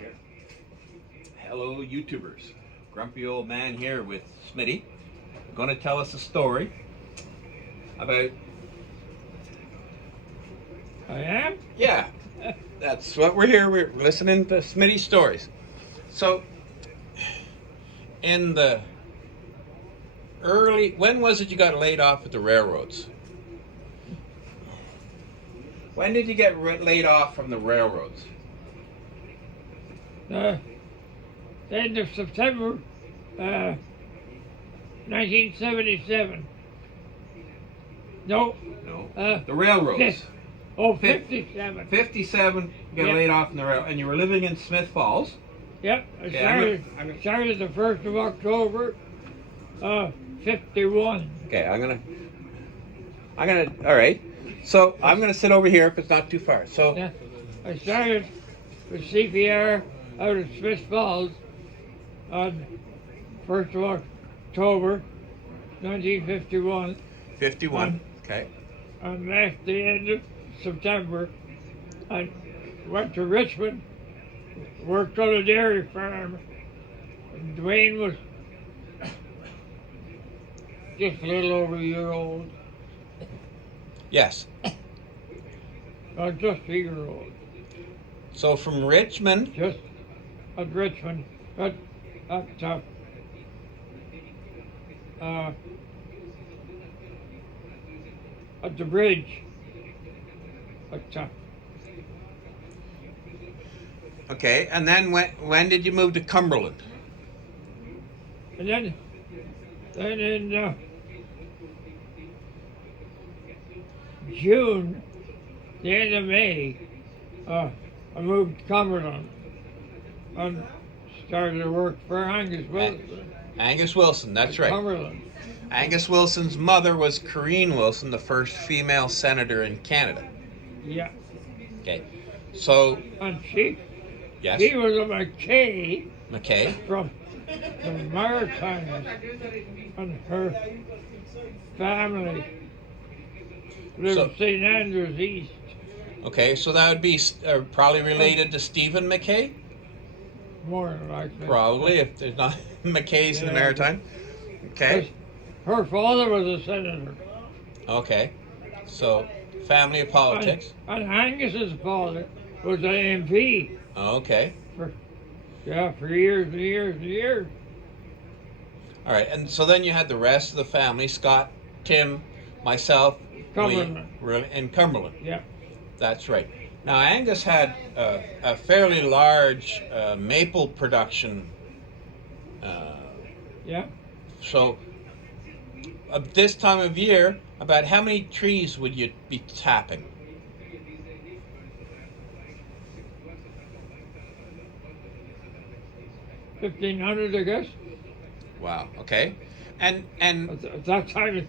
Okay. Hello, YouTubers. Grumpy old man here with Smitty. Going to tell us a story about. I am? Yeah, that's what we're here. We're listening to Smitty stories. So, in the when was it you got laid off at the railroads? When did you get laid off from the railroads? End of September, 1977. No. No. The railroads. 57. 57. You got Yep. laid off from the rail, and you were living in Smith Falls. Yep. I Okay, started the 1st of October, 51. Okay, I'm gonna. All right. So I'm gonna sit over here if it's not too far. So Yeah. I started with CPR out of Smith Falls on 1st of October, 1951. 51. Okay. And left the end of September and went to Richmond, worked on a dairy farm. And Dwayne was just a little over a year old. Yes. Just a year old. So from Richmond. Just at Richmond, at the bridge. Okay, and then when did you move to Cumberland? And then in June, the end of May, I moved to Cumberland and started to work for Angus Wilson. Angus Wilson, that's right. Cumberland. Angus Wilson's mother was Corrine Wilson, the first female senator in Canada. Yeah. Okay, so. And she Yes. was a McKay. McKay. From the Maritimes, and her family lived in St. Andrews East. Okay, so that would be probably related to Stephen McKay? More than likely. Probably, if there's not McKays in the Maritime. Okay. Her father was a senator. Okay, so family of politics. And Angus's father was an MP. Okay. For years and years and years. All right, and so then you had the rest of the family, Scott, Tim, myself, Cumberland. in Cumberland. Yeah. That's right. Now, Angus had a fairly large maple production. Yeah. So, this time of year, about how many trees would you be tapping? 1,500, I guess. Wow. Okay. And At that time,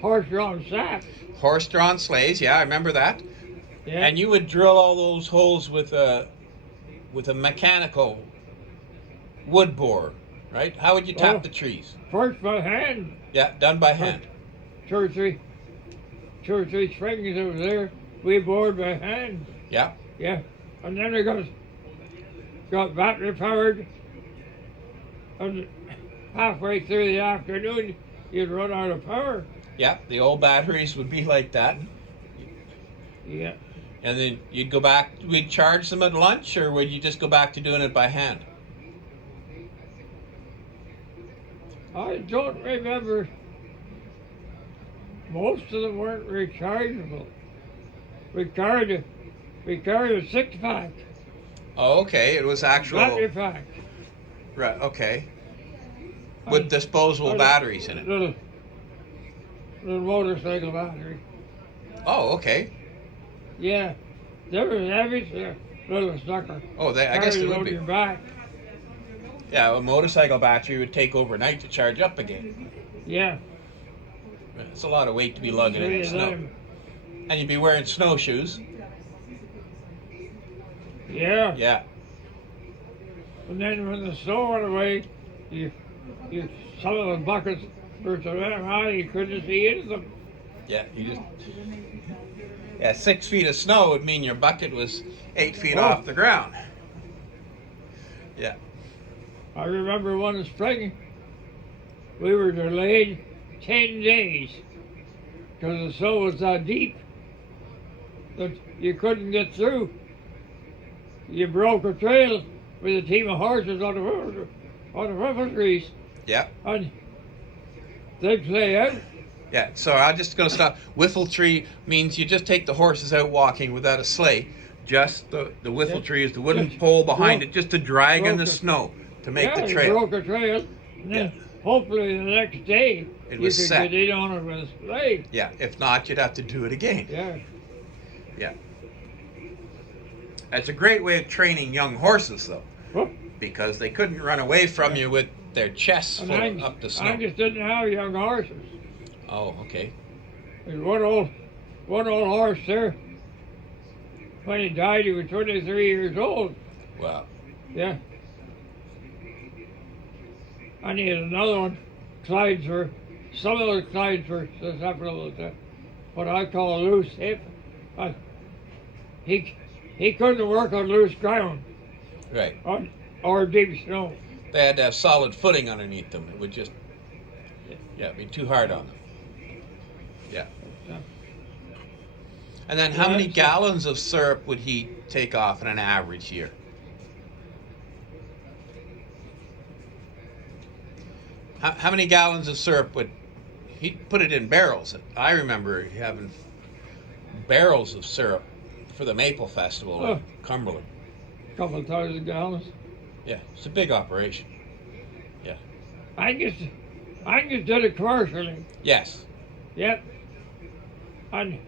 horse-drawn sacks. horse-drawn sleighs. Yeah, I remember that. Yeah. And you would drill all those holes with a mechanical wood borer, right? How would you tap the trees? First by hand. Yeah, done by hand. Two or three strings over there. We bored by hand. Yeah. Yeah. And then they got battery powered. And halfway through the afternoon, you'd run out of power. Yeah, the old batteries would be like that. Yeah. And then you'd go back, we'd charge them at lunch, or would you just go back to doing it by hand? I don't remember. Most of them weren't rechargeable. We carried a 6-pack. Oh, okay, it was actual. Battery pack. Right, okay. With disposable batteries in it. Little motorcycle battery. Oh, okay. Yeah. They were heavy, so little sucker. Oh, I guess they Carried it would on be. your back. Yeah, a motorcycle battery would take overnight to charge up again. Yeah. It's a lot of weight to be lugging in the Three of snow. them. And you'd be wearing snowshoes. Yeah. Yeah. And then when the snow went away, some of the buckets were so damn high you couldn't see into them. Yeah, Yeah, 6 feet of snow would mean your bucket was 8 feet off the ground. Yeah. I remember one spring, we were delayed 10 days because the snow was that deep that you couldn't get through. You broke a trail with a team of horses on the river trees, Yeah. and they play out. Yeah. So I'm just going to stop. Whiffletree means you just take the horses out walking without a sleigh. Just the whiffletree is the wooden Just pole behind broke- it, just to drag in the broke it. snow to make Yeah, the you trail. broke a trail, and then hopefully the next day It you was could set. get in on it with a sleigh. Yeah. If not, you'd have to do it again. Yeah. Yeah. That's a great way of training young horses, though, Well, because they couldn't run away from you with their chests and full up the snow. I just didn't have young horses. Oh, okay. There's one old horse there. When he died, he was 23 years old. Wow. Yeah. I needed another one. Some of those Clydes were susceptible to what I call a loose hip. He couldn't work on loose ground Right. or deep snow. They had to have solid footing underneath them. It would just, be too hard on them. Yeah. And then how many gallons of syrup would he take off in an average year? How many gallons of syrup would he put it in barrels? I remember having barrels of syrup for the Maple Festival in Cumberland. Couple of 1,000 gallons. Yeah, it's a big operation. Yeah. Angus did it commercially. Yes. Yep. And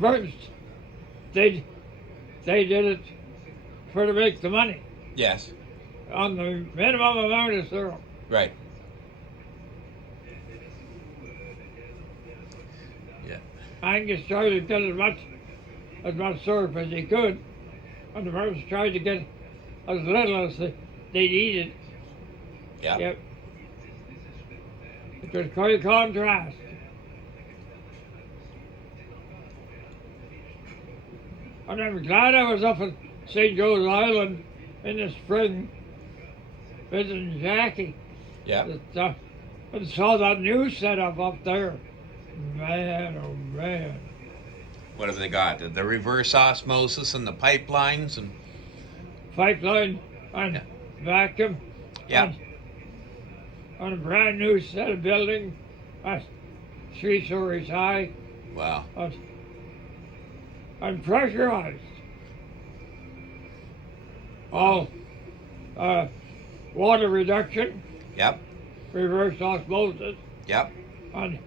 first, they did it to make the money Yes. on the minimum amount of syrup. Right. Yeah. Angus tried to get as much syrup as he could, and the first tried to get as little as they needed. Yeah. Yep. It was quite a contrast. And I'm glad I was up at St. Joe's Island in the spring visiting Jackie. Yeah. And saw that new setup up there. Man, oh man. What have they got? The reverse osmosis and the pipelines and Pipeline and vacuum. yeah. And a brand new set of building. 3 stories high. Wow. And pressurized. All water reduction, Yep. reverse osmosis, Yep. and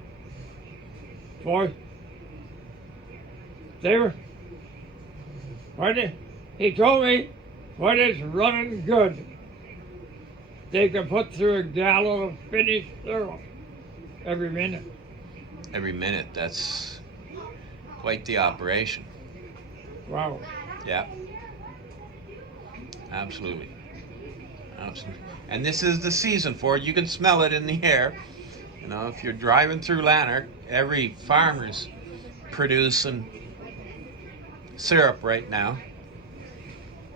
for they were he told me when it's running good, they can put through a gallon of finished syrup every minute. Every minute. That's quite the operation. Wow. Yeah. Absolutely. Absolutely. And this is the season for it. You can smell it in the air. You know, if you're driving through Lanark, every farmer's producing syrup right now.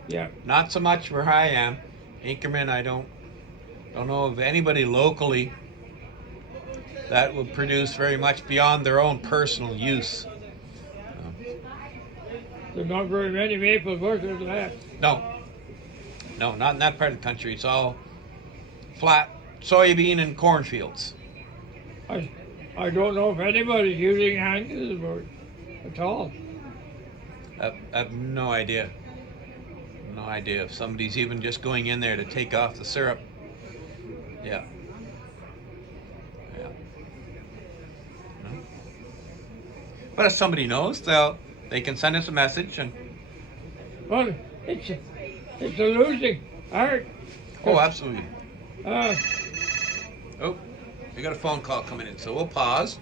Yeah. Not so much where I am. Inkerman, I don't know of anybody locally that would produce very much beyond their own personal use. There's not very many maple bushes left. No, not in that part of the country. It's all flat soybean and cornfields. I don't know if anybody's using Angus at all. I have no idea. No idea if somebody's even just going in there to take off the syrup. Yeah. Yeah. No. But if somebody knows, they can send us a message and. Well, it's a losing art. Oh, absolutely. Uh, Oh, we got a phone call coming in, so we'll pause.